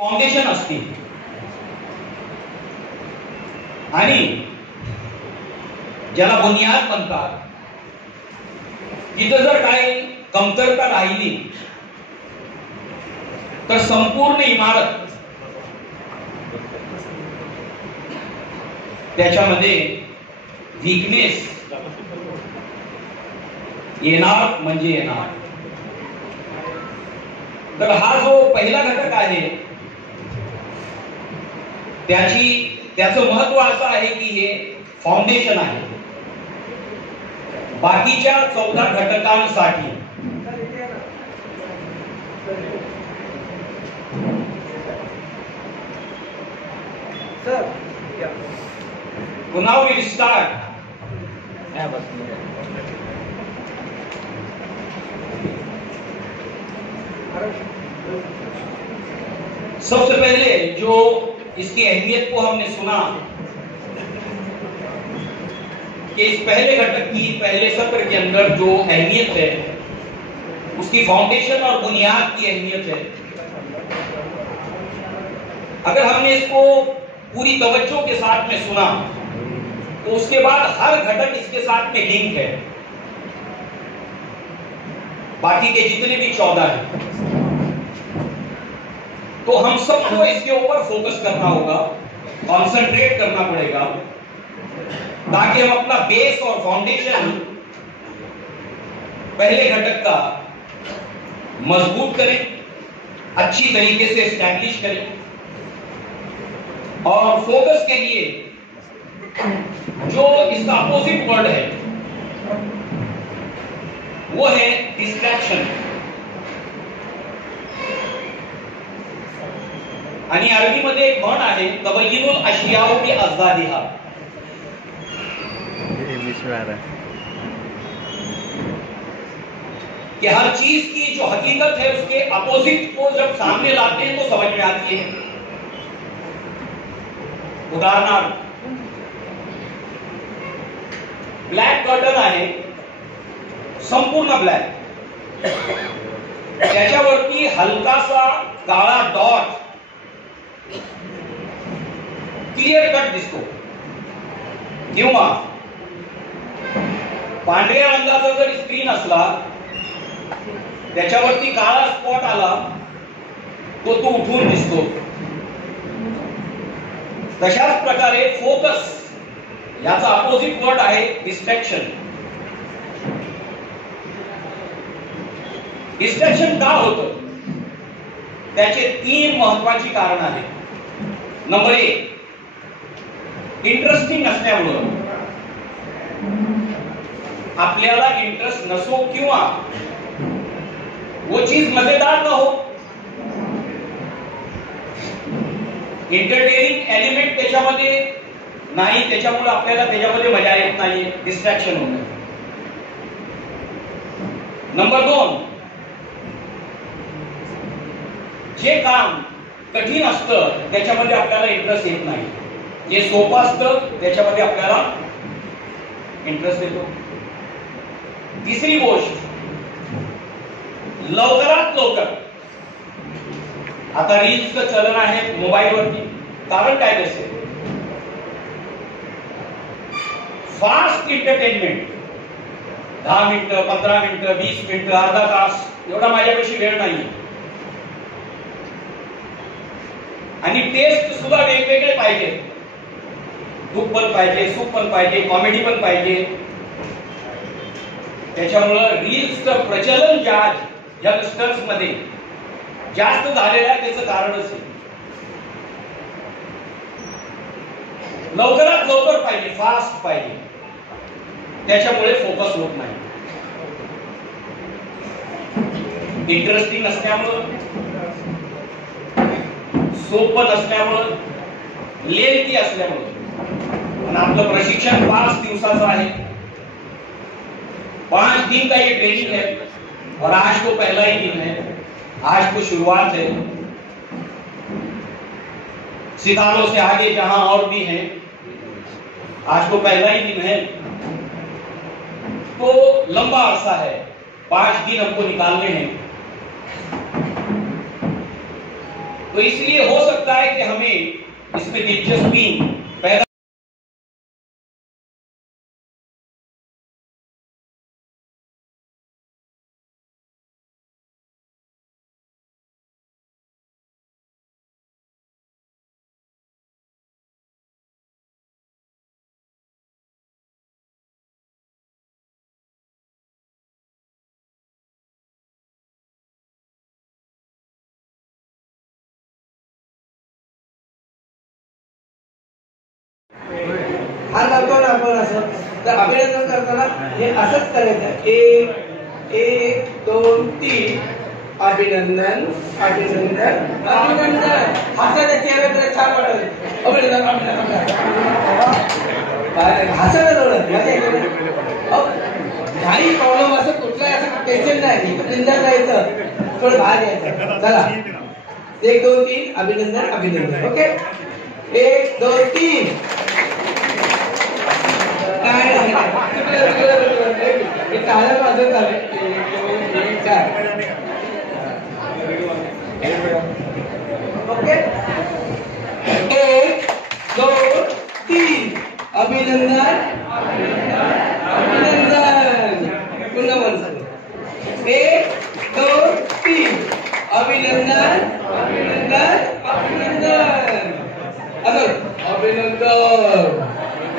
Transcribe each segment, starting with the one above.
Foundation असते आणि ज्याला बुनियाद म्हणतात, तिथं जर काही कमतरता राहिली तर संपूर्ण इमारत त्याच्यामध्ये वीकनेस येणार म्हणजे येणार. तर हा जो पहिला घटक आहे त्याचं महत्व असं आहे की हे फाउंडेशन आहे. बाकीच्या 14 घटकांसाठी पुन्हा विल स्टार्ट. सबसे पहले जो इसकी अहमियत को हमने सुना कि इस पहले घटक की पहले सत्र के अंदर जो अहमियत है उसकी फाउंडेशन और बुनियाद की अहमियत है. अगर हमने इसको पूरी तवज्जो के साथ में सुना तो उसके बाद हर घटक इसके साथ में लिंक है. बाकी के जितने भी 14 हैं तो हम सबको इसके ऊपर फोकस करना होगा, कॉन्सेंट्रेट करना पड़ेगा ताकि हम अपना बेस और फाउंडेशन पहले घटक का मजबूत करें, अच्छी तरीके से एस्टैब्लिश करें. और फोकस के लिए जो इसका अपोजिट वर्ड है वो है डिस्ट्रैक्शन. आणि अरबीमध्ये एक म्हण आहे, तबय्युनुल अशियाउ बि अज़दादिहा. कि हर चीज की जो हकीकत है उसके अपोजिट को जब सामने लाते हैं तो समझ में आती है. उदाहरणार्थ ब्लॅक कर्टन आहे, संपूर्ण ब्लॅक, त्याच्यावरती हलकासा काळा डॉट क्लिअर कट दिसतो. किंवा पांढऱ्या रंगाचा जर स्क्रीन असला त्याच्यावरती काळा स्पॉट आला तो उठून दिसतो. तशाच प्रकारे फोकस याचा अपोजिट वर्ड आहे डिस्ट्रॅक्शन. डिस्ट्रॅक्शन का होतं त्याचे 3 महत्वाची कारण आहेत. नंबर 1, इंटरेस्टिंग असल्यामुळं. आपल्याला इंटरेस्ट नसो किंवा वो चीज मजेदार न हो, एंटरटेनिंग एलिमेंट त्याच्यामध्ये नाही, त्याच्यामुळे आपल्याला त्याच्यामध्ये मजा येत नाही, डिस्ट्रॅक्शन होतं. नंबर 2, जे काम कठीण असतं त्याच्यामध्ये आपल्याला इंटरेस्ट येत नाही, जे सोपं असतं त्याच्यामध्ये आपल्याला इंटरेस्ट येतो. तिसरी गोष्ट, लवकरात लवकर. आता रील्सचं चलन आहे मोबाईलवरती, कारण काय त्याचे फास्ट एंटरटेनमेंट. 10 मिनिटं, 15 मिनिटं, 20 मिनिटं, अर्धा तास, एवढा माझ्यापाशी वेळ नाही. आणि टेस्ट सुद्धा वेगवेगळे पाहिजे. दुःख पण पाहिजे, सुख पण पाहिजे, कॉमेडी पण पाहिजे. त्याच्यामुळं रील्सचं प्रचलन यंगस्टर्स मध्ये जास्त झालेलं आहे. त्याचं कारणच आहे लवकरात लवकर पाहिजे, फास्ट पाहिजे. त्याच्यामुळे फोकस होत नाही. इंटरेस्टिंग नसल्यामुळं, सोपं नसल्यामुळं, लेंथी असल्यामुळं. आणि आपलं प्रशिक्षण 5 दिवसाचं आहे. 5 दिन का ये ट्रेनिंग है और आज तो पहला ही दिन है, आज तो शुरुआत है. सितारों से आगे जहां और भी हैं, आज तो पहला ही दिन है. तो लंबा अरसा है, 5 दिन हमको निकालने हैं. तो तो इसलिए हो सकता है कि हमें इसमें दिलचस्पी पैदा हा करतो ना आपण असं तर अभिनंदन करताना हे असंच करायचं 1 2 3 अभिनंदन अभिनंदन अभिनंदन हसायच्या चेहऱ्याकडे छान वाटेल अभिनंदन अभिनंदन हसायला थोडं मजा येते काही प्रॉब्लेम असं कुठलाही असं टेन्शन नाही टेन्शन राहायचं थोडं बाहेर यायचं चला 1 2 3 अभिनंदन अभिनंदन ओके 1 2 3 ओके 1 2 3 अभिनंदन अभिनंदन पुन्हा म्हणतो 1 2 3 अभिनंदन अभिनंदन अभिनंदन अभिनंदन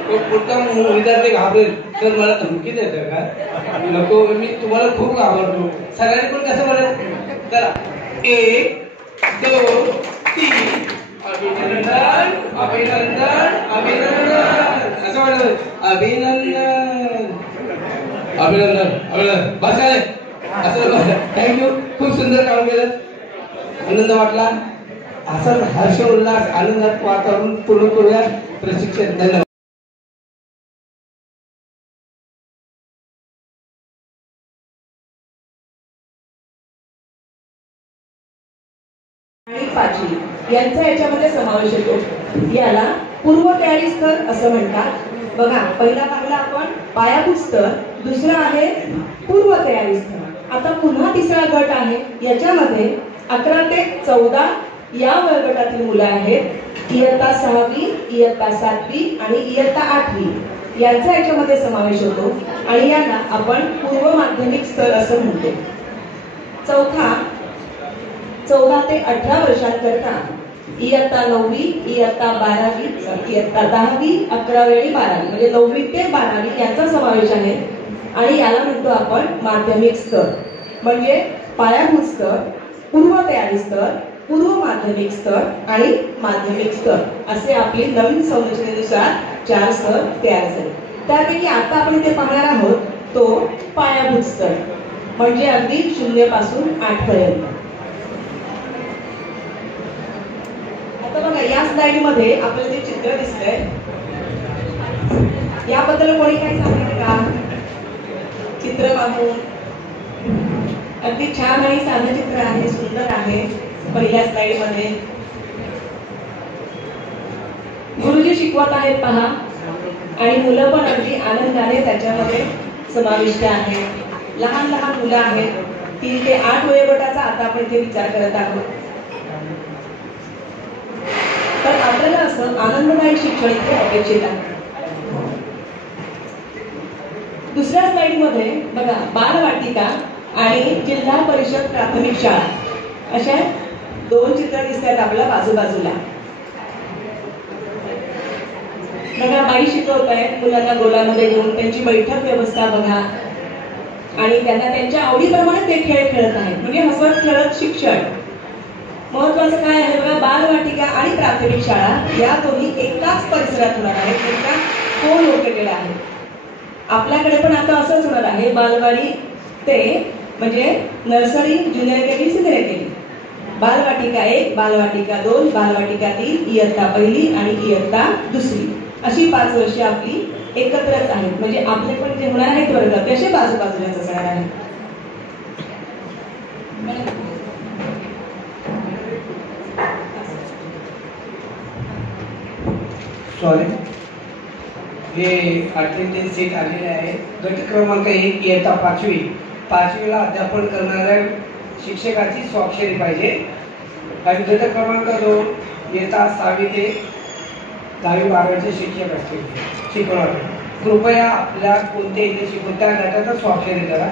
तो पुढचा विद्यार्थी घाबरेल तर मला धमकी देतं का नको मी तुम्हाला खूप घाबरतो सगळ्यांनी पण कसं म्हणत चला 1 2 3 अभिनंदन अभिनंदन अभिनंदन असं म्हणत अभिनंदन अभिनंदन अभिनंदन बस आहे असं थँक्यू खूप सुंदर काम केलं आनंद वाटला असं हर्ष उल्हास आनंदात वातावरण पूर्ण करूया प्रशिक्षण धन्यवाद 5वी यांचा याच्यामध्ये समावेश होतो याला पूर्व तयारी स्तर असं म्हणतात बघा पहिला पाहिला आपण पायाभूत स्तर दुसरा आहे पूर्व तयारी स्तर आता पुन्हा तिसरा गट आहे याच्यामध्ये 11 ते 14 या वयोगटातील मुलं आहेत इयत्ता 6वी इयत्ता 7वी आणि इयत्ता 8वी यांचा याच्यामध्ये समावेश होतो आणि यांना आपण पूर्व माध्यमिक स्तर असं म्हणतो चौथा 14 ते 18 वर्षांकरता इयत्ता 9वी इयत्ता 12वी इयत्ता 10वी 11वी आणि 12वी म्हणजे 9वी ते 12वी यांचा समावेश आहे आणि याला म्हणतो आपण माध्यमिक स्तर म्हणजे पायाभूत स्तर पूर्व तयारी स्तर पूर्व माध्यमिक स्तर आणि माध्यमिक स्तर असे आपली नवीन संरचनेनुसार 4 स्तर तयार झाले त्यापैकी आता आपण इथे पाहणार आहोत तो पायाभूत स्तर म्हणजे अगदी 0 पासून 8 पर्यंत आता बघा या स्लाइड मध्ये आपल्याला जे चित्र दिसतंय याबद्दल कोणी काही सांगितलं का चित्र पाहून अगदी छान आणि साधं चित्र आहे सुंदर आहे पहिल्या स्लाइड मध्ये गुरुजी शिकवत आहेत पहा आणि मुलं पण अगदी आनंदाने त्याच्यामध्ये समाविष्ट आहेत लहान लहान मुलं आहेत 3 ते 8 वयोगटाचा आता आपण इथे विचार करत आहोत तर आपल्याला असं आनंददायी शिक्षण इथे अपेक्षित आहे दुसऱ्या स्लाइड मध्ये बघा बालवाटिका आणि जिल्हा परिषद प्राथमिक शाळा अशा 2 चित्र दिसतात आपल्या बाजूबाजूला बघा बाई शिकवत आहेत मुलांना गोलामध्ये घेऊन त्यांची बैठक व्यवस्था बघा आणि त्यांना त्यांच्या आवडीप्रमाणे ते खेळ खेळत आहेत म्हणजे हसत खेळत शिक्षण महत्वाचं काय आहे बघा बालवाटिका आणि प्राथमिक शाळा या दोन्ही एकाच परिसरात होणार आहेत एका को लोकेटेड आहे आपल्याकडे पण आता असंच होणार आहे बालवाडी ते म्हणजे nursery junior KG senior KG बालवाटिका 1 बालवाटिका 2 बालवाटिका 3 इयत्ता 1 आणि इयत्ता 2 अशी 5 वर्षे आपली एकत्रच आहेत म्हणजे आपले पण जे होणार आहेत वर्ग तसे बाजूबाजूलाच असणार आहे सॉरी हे अटेंडन्स सीट आलेले आहे गट क्रमांक 1 इयत्ता 5वी 5वीला अध्यापन करणाऱ्या शिक्षकाची स्वाक्षरी पाहिजे आणि घटक क्रमांक 2 इयत्ता 6वी ते 10वी 12वीचे शिक्षक असतील शिकवणार. कृपया आपल्या कोणत्या गटाचा स्वाक्षरी करा.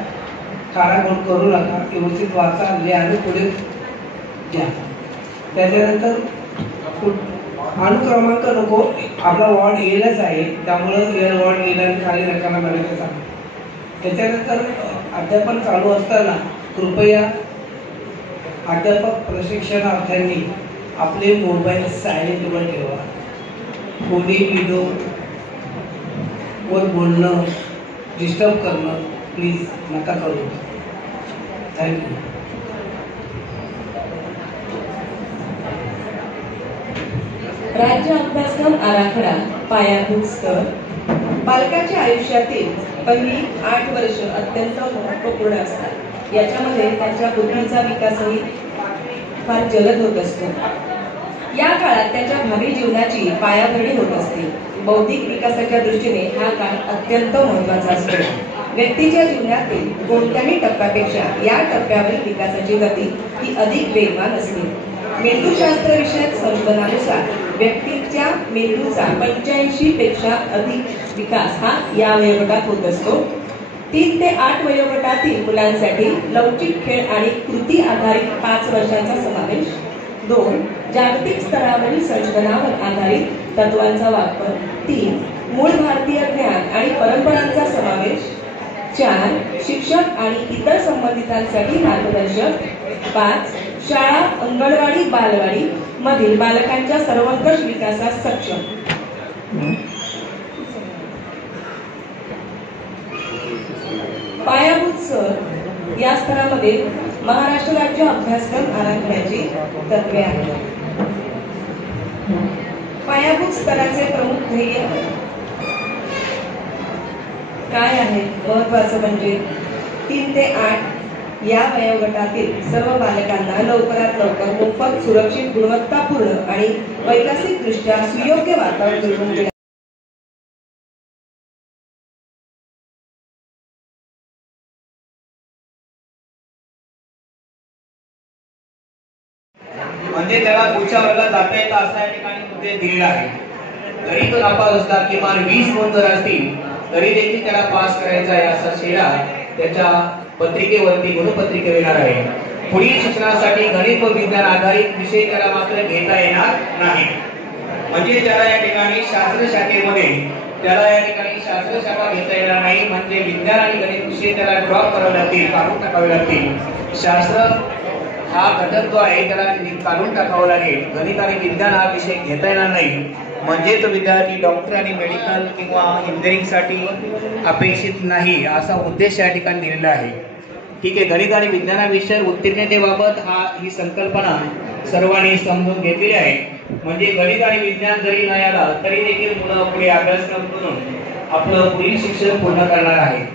काढाघोळ करू नका. व्यवस्थित वाचा, लिहा आणि पुढे द्या. त्याच्यानंतर अनुक्रमांक नको. आपला वॉर्ड येलच आहे, त्यामुळं येल वॉर्ड येईल आणि खाली रकाना बनायचं सांगा. त्याच्यानंतर अध्यापन चालू असताना कृपया अध्यापक प्रशिक्षणार्थ्यांनी आपले मोबाईल सायलेंटवर ठेवा. कोणी व्हिडिओ वर बोलणं, डिस्टर्ब करणं प्लीज नका करू. थँक्यू. राज्य अभ्यासक्रम आराखडा पायाभूत स्तर. बालकाच्या आयुष्यातील पहिली 8 वर्ष अत्यंत महत्त्वपूर्ण असतात. याच्यामध्ये त्यांच्या बुद्धीचा विकासही फार जलद होत असतो. या काळात त्याच्या भावी जीवनाची पायाभरणी होत असते. बौद्धिक विकासाच्या दृष्टीने हा काळ अत्यंत महत्त्वाचा असतो. व्यक्तीच्या जीवनातील कोणत्याही टप्प्यापेक्षा या टप्प्यावरील विकासाची गती ही अधिक वेगवान असते. मेंदूशास्त्र विषयक संशोधनानुसार व्यक्तीच्या मेंदूचा 85 पेक्षा अधिक विकास हा या वयोगटात होत असतो. 3 ते 8 वयोगटातील मुलांसाठी लवचिक खेळ आणि कृती आधारित 5 वर्षांचा समावेश. 2 जागतिक स्तरावरील संशोधनावर आधारित तत्वांचा वापर. 3 मूळ भारतीय ज्ञान आणि परंपरांचा समावेश. 4 शिक्षक आणि इतर संबंधितांसाठी मार्गदर्शक. 5 शाळा, अंगणवाडी, बालवाडी मधील बालकांच्या सर्वंकष विकासास सक्षम. पायाभूत स्तर या स्तरामध्ये महाराष्ट्र राज्य अभ्यासक्रम आराखड्याची तत्वे आहेत. पायाभूत स्तराचे प्रमुख ध्येय काय आहे? महत्वाचं म्हणजे 3 ते 8 या वयोगटातील सर्व बालकांना लवकरात लवकर मोफत, सुरक्षित, गुणवत्तापूर्ण आणि वैकल्पिकदृष्ट्या सुयोग्य वातावरण निर्माण केले. म्हणजे त्याला पुढच्या वर्गात जाता येतं असा या ठिकाणी मुद्दे दिलेला आहे. जरी तो नापास असला, किमान 20 गुण जर असतील तरी देखील त्याला पास करायचा आहे असा शेरा त्याच्या पत्रिकेवरती गुणपत्रिका येणार आहे. पुढील शिक्षणासाठी गणित व विज्ञान आधारित विषय त्याला मात्र घेता येणार नाही. म्हणजे त्याला या ठिकाणी शास्त्र शाखेमध्ये शास्त्र शाखा घेता येणार नाही. म्हणजे विज्ञान आणि गणित विषय त्याला ड्रॉप करावे लागतील, काढून टाकावे लागतील. शास्त्र हा घटक जो आहे त्याला काढून टाकावा लागेल. गणित आणि विज्ञान हा विषय घेता येणार नाही. म्हणजे तो विद्यार्थी डॉक्टर आणि मेडिकल किंवा इंजिनिअरिंग साठी अपेक्षित नाही असा उद्देश या ठिकाणी दिलेला आहे. ठीक आहे. गणित आणि विज्ञानाविषयी उत्तीर्णतेबाबत ही संकल्पना सर्वांनी समजून घेतलेली आहे. म्हणजे गणित आणि विज्ञान जरी नाही आला तरी देखील मुलं पुढे अभ्यासक्रम करून आपलं पुढील शिक्षण पूर्ण करणार आहे.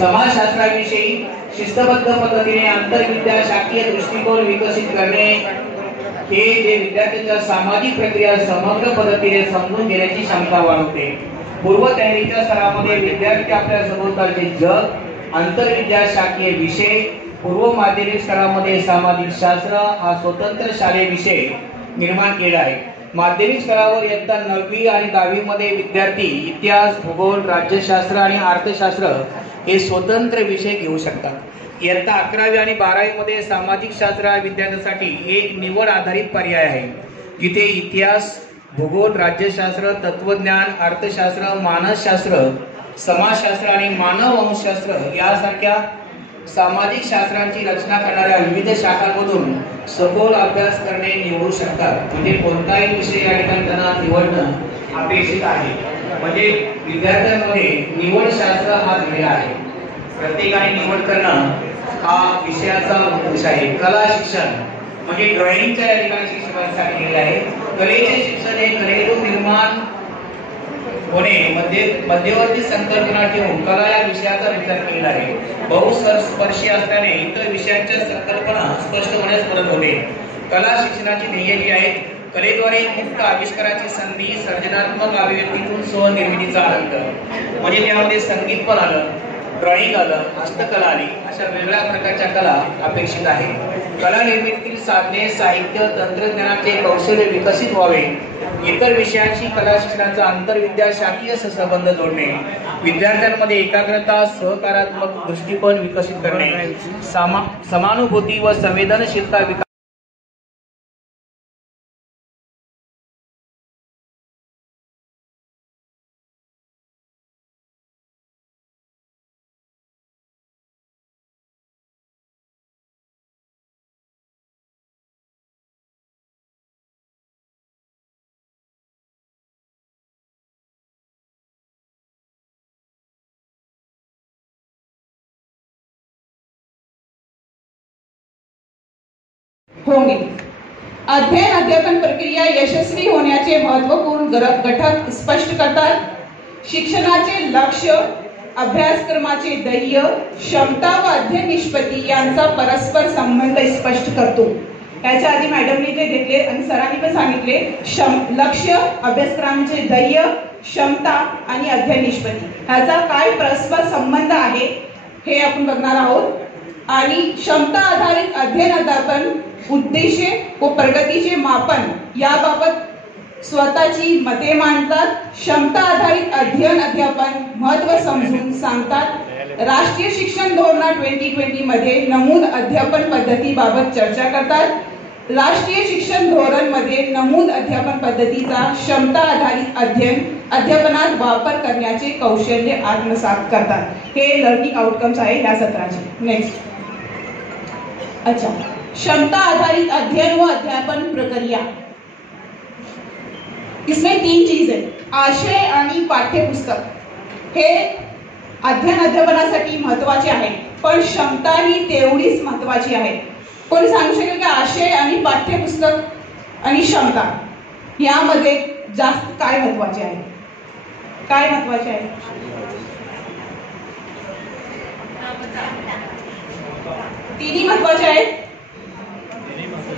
समाजशास्त्राविषयी शिस्तबद्ध पद्धतीने आंतरविद्या शाखीय दृष्टिकोन विकसित करणे हे जे विद्यार्थ्यांच्या सामाजिक प्रक्रिया समग्र पद्धतीने समजून घेण्याची क्षमता वाढवते. पूर्व तयारीच्या स्तरामध्ये विद्यार्थी आपल्या सभोवतालचे जग, आंतरविद्या शाखीय विषय, पूर्व माध्यमिक स्तरामध्ये सामाजिक शास्त्र हा स्वतंत्र शालेय विषय निर्माण केला आहे. माध्यमिक स्तरावर इयत्ता 9वी आणि 10वी मध्ये विद्यार्थी इतिहास, भूगोल, राज्यशास्त्र आणि अर्थशास्त्र हे स्वतंत्र विषय घेऊ शकतात. इयत्ता 11वी आणि 12वी मध्ये सामाजिक शास्त्र विद्यार्थ्यांसाठी एक निवड आधारित पर्याय आहे, जिथे इतिहास, भूगोल, राज्यशास्त्र, तत्वज्ञान, अर्थशास्त्र, मानसशास्त्र, समाजशास्त्र आणि मानववंशशास्त्र यासारख्या सामाजिक शास्त्रांची रचना करणाऱ्या विविध शाखांमधून सखोल अभ्यास करणे निवडू शकतात. म्हणजे कोणताही विषय या ठिकाणी त्यांना निवडणं अपेक्षित आहे. म्हणजे विद्यार्थ्यांमध्ये निवड शास्त्र हा दिलेला आहे. प्रत्येकाने निवड करणं हा विषयाचा उद्देश आहे. कला शिक्षण म्हणजे ड्रॉइंगच्या या ठिकाणी शिक्षकांसाठी दिलेले आहे. कलेचे शिक्षण हे कलेतून निर्माण होणे मध्यवर्ती संकल्पना ठेवून कला या विषयाचा विचार केलेला आहे. बहुस्पर्शी असल्याने इतर विषयांच्या संकल्पना स्पष्ट होण्यास मदत होते. कला शिक्षणाची ध्येय जी आहेत: कलेद्वारे मुक्त आविष्काराची संधी, सर्जनात्मक अभिव्यक्तीतून स्वनिर्मितीचा आनंद. म्हणजे त्यामध्ये संगीत पण आलं, ड्रॉइंग आलं, हस्तकला आली, अशा वेगळ्या प्रकारच्या कला अपेक्षित आहे. कला निर्मितीतील साधने, साहित्य, तंत्रज्ञानाचे कौशल्य विकसित व्हावे. इतर विषयांशी कला शिक्षणाचा आंतरविद्या शाखीय संबंध जोडणे, विद्यार्थ्यांमध्ये एकाग्रता, सहकारात्मक दृष्टिकोन विकसित करणे, समानुभूती व संवेदनशीलता विकास होंगे. अध्ययन अध्यापन प्रक्रिया यशस्वी होण्याचे महत्त्वपूर्ण घटक स्पष्ट करतात. शिक्षणाचे लक्ष्य, अभ्यासक्रमाचे ध्येय, क्षमता व अध्ययन निष्पत्ती यांचा परस्पर संबंध स्पष्ट करतो. याच्या आधी मॅडमने जे घेतले आणि सरांनी पण सांगितले, लक्ष्य, अभ्यासक्रमाचे ध्येय, क्षमता आणि अध्ययन निष्पत्ती ह्याचा काय परस्पर संबंध आहे हे आपण बघणार आहोत. आणि क्षमता आधारित अध्ययन अध्यापन उद्देशे व प्रगतीचे मापन याबाबत स्वतःची मते मांडतात. क्षमता आधारित अध्ययन अध्यापन महत्त्व समजून सांगतात. राष्ट्रीय शिक्षण धोरण 2020 मध्ये नमूद अध्यापन पद्धतीबाबत चर्चा करतात. राष्ट्रीय शिक्षण धोरण मध्ये नमूद अध्यापन पद्धतीचा क्षमता आधारित अध्यापनात वापर करण्याचे कौशल्य आत्मसात करतात. हे लर्निंग आउटकम्स आहे या सत्राचे. नेक्स्ट. अच्छा, क्षमता आधारित अध्ययन व अध्यापन प्रक्रिया. इसमें 3 चीज है, आशय आणि पाठ्यपुस्तक. हे अध्ययन अध्यापनासाठी महत्त्वाचे आहे, पण क्षमता ही तेवढीच महत्त्वाची आहे. कोणी सांगू शकेल की आशय आणि पाठ्यपुस्तक आणि क्षमता यामध्ये जास्त काय महत्त्वाचे आहे? काय महत्त्वाचे आहे? तिन्ही महत्त्वाचे आहेत.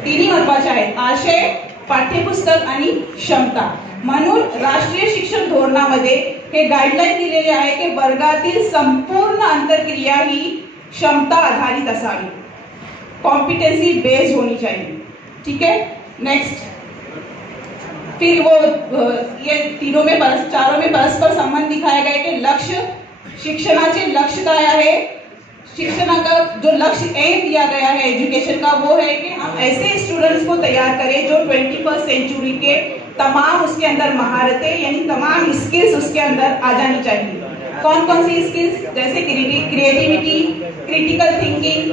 तिन्ही महत्त्वाचे आहेत, आशय, पाठ्यपुस्तक आणि क्षमता. म्हणून राष्ट्रीय शिक्षण धोरणामध्ये हे गाईडलाईन दिलेले आहे की वर्गातील संपूर्ण आंतरक्रिया ही क्षमता आधारित असावी, कॉम्पिटेंसी बेस्ड होनी चाहिए. ठीक है. नेक्स्ट. फिर वो ये तीनों में चारों में परस्पर संबंध दिखाया गया कि लक्ष्य, शिक्षणाचे लक्ष्य काय आहे. शिक्षण का जो लक्ष्य एम दिया गया है एजुकेशन का, वो है कि हम ऐसे स्टूडेंट्स को तैयार करें जो 21st सेंचुरी के तमाम उसके अंदर महारतें यानी तमाम स्किल्स उसके अंदर आ जानी चाहिए. कौन कौन सी स्किल्स? जैसे creativity, critical thinking,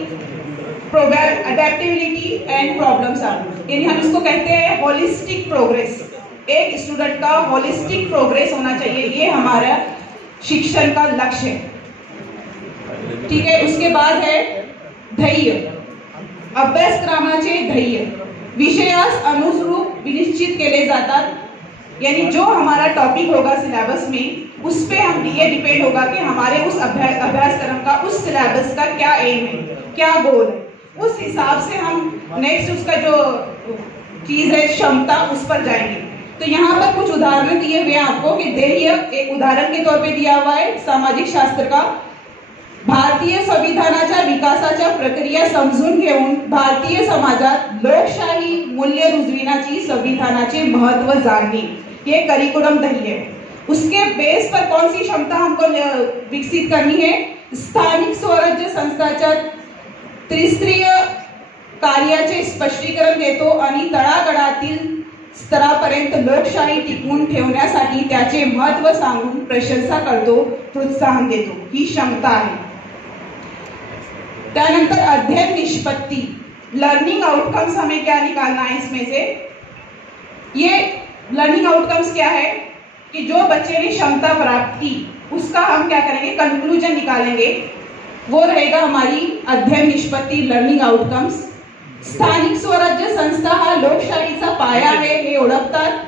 adaptability end problem solving. यानी हम इसको कहते हैं होलिस्टिक प्रोग्रेस. एक स्टूडेंट का होलिस्टिक प्रोग्रेस होना चाहिए, ये हमारा शिक्षण का लक्ष्य है. ठीक है. उसके बाद है ध्येय. अभ्यासक्रमाचे ध्येय विषयास अनुरूप निश्चित केले जातात. यानी जो हमारा टॉपिक होगा सिलेबस में, उस पे हम ये डिपेंड होगा कि हमारे उस अभ्यासक्रम का, उस सिलेबस का क्या एम है, क्या गोल है. उस हिसाब से हम नेक्स्ट उसका जो चीज है क्षमता, उस पर जाएंगे. तो यहाँ पर कुछ उदाहरण दिए हुए हैं आपको कि ध्येय एक उदाहरण के तौर पे दिया हुआ है सामाजिक शास्त्र का. भारतीय संविधानाच्या विकासाच्या प्रक्रिया समजून घेऊन भारतीय समाजात लोकशाही मूल्य रुजविण्याची संविधानाचे महत्व जाणणे, ये करिकुलम ध्येय है. उसके बेस पर कौन सी क्षमता हमको विकसित करनी है? स्थानिक स्वराज्य संस्थाच्या त्रिस्तरीय कार्याचे स्पष्टीकरण देतो आणि तळागाळातील स्तरापर्यंत लोकशाही टिकवून ठेवण्यासाठी त्याचे महत्व सांगून प्रशंसा करतो, प्रोत्साहन देतो. ही क्षमता आहे. त्यानंतर अध्ययन निष्पत्ति, लर्निंग आउटकम्स हमें क्या निकालना है इसमें से? ये लर्निंग आउटकम्स क्या है कि जो बच्चे ने क्षमता प्राप्त की उसका हम क्या करेंगे, कंक्लूजन निकालेंगे. वो रहेगा हमारी अध्ययन निष्पत्ति, लर्निंग आउटकम्स. स्थानिक स्वराज्य संस्था हा लोकशाहीचा पाया आहे हे ओळखतात.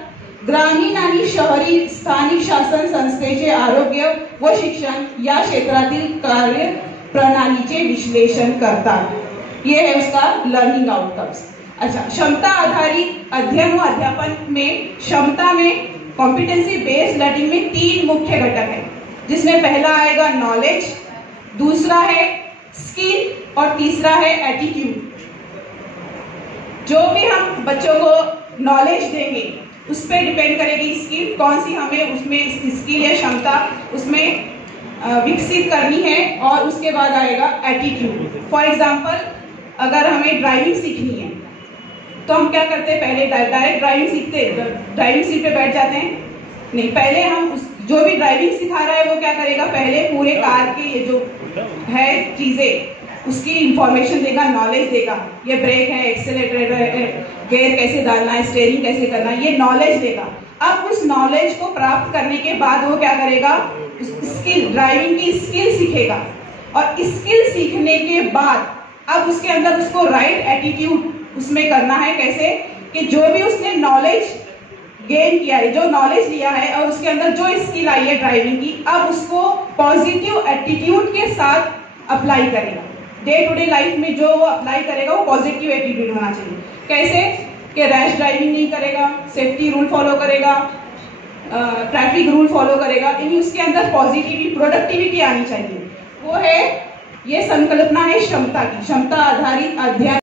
ग्रामीण आणि शहरी स्थानिक शासन संस्थेचे आरोग्य व शिक्षण या क्षेत्रातील कार्य प्रणालीचे विश्लेषण करतात. ये है उसका लर्निंग आउटकम्स. अच्छा, क्षमता आधारित अध्ययन व अध्यापन में, क्षमता में कॉम्पिटेंसी बेस्ड लर्निंग में 3 मुख्य घटक है, जिसमें पहला आएगा नॉलेज, दूसरा है स्किल और तीसरा है एटीट्यूड। जो भी हम बच्चों को नॉलेज देंगे उस पर डिपेंड करेगी स्किल, कौन सी हमें उसमें स्किल या क्षमता उसमें विकसित करनी है, और उसके बाद आएगा एटीट्यूड। फॉर एग्जाम्पल, अगर हमें ड्राइविंग सीखनी है तो हम क्या करते हैं, पहले डायरेक्ट ड्राइविंग सीखते, ड्राइविंग सीट पे बैठ जाते हैं? नहीं, पहले हम जो भी ड्राइविंग सिखा रहा है वो क्या करेगा, पहले पूरे कार के ये जो है चीजें उसकी इंफॉर्मेशन देगा, नॉलेज देगा। ये ब्रेक है, एक्सेलेरेटर है, गियर कैसे डालना है, स्टीयरिंग कैसे करना है, ये नॉलेज देगा। अब उस नॉलेज को प्राप्त करने के बाद वो क्या करेगा, स्किल, ड्राइविंग की स्किल सीखेगा। और स्किल सीखने के बाद अब उसके अंदर उसको राइट एटीट्यूड उसमें करना है। कैसे कि जो भी उसने नॉलेज गेन किया है, जो नॉलेज लिया है और उसके अंदर जो स्किल आई है ड्राइविंग की, अब उसको पॉजिटिव एटीट्यूड के साथ अप्लाई करेगा। डे टू डे लाइफ में जो वो अप्लाई करेगा वो पॉजिटिव एटीट्यूड होना चाहिए। कैसे कि रैश ड्राइविंग नहीं करेगा, सेफ्टी रूल फॉलो करेगा, ट्रैफिक रूल फॉलो करेगा, यानी उसके अंदर पॉजिटिविटी, प्रोडक्टिविटी आनी चाहिए। वो है, ये संकल्पना है क्षमता की, क्षमता आधारित अध्ययन।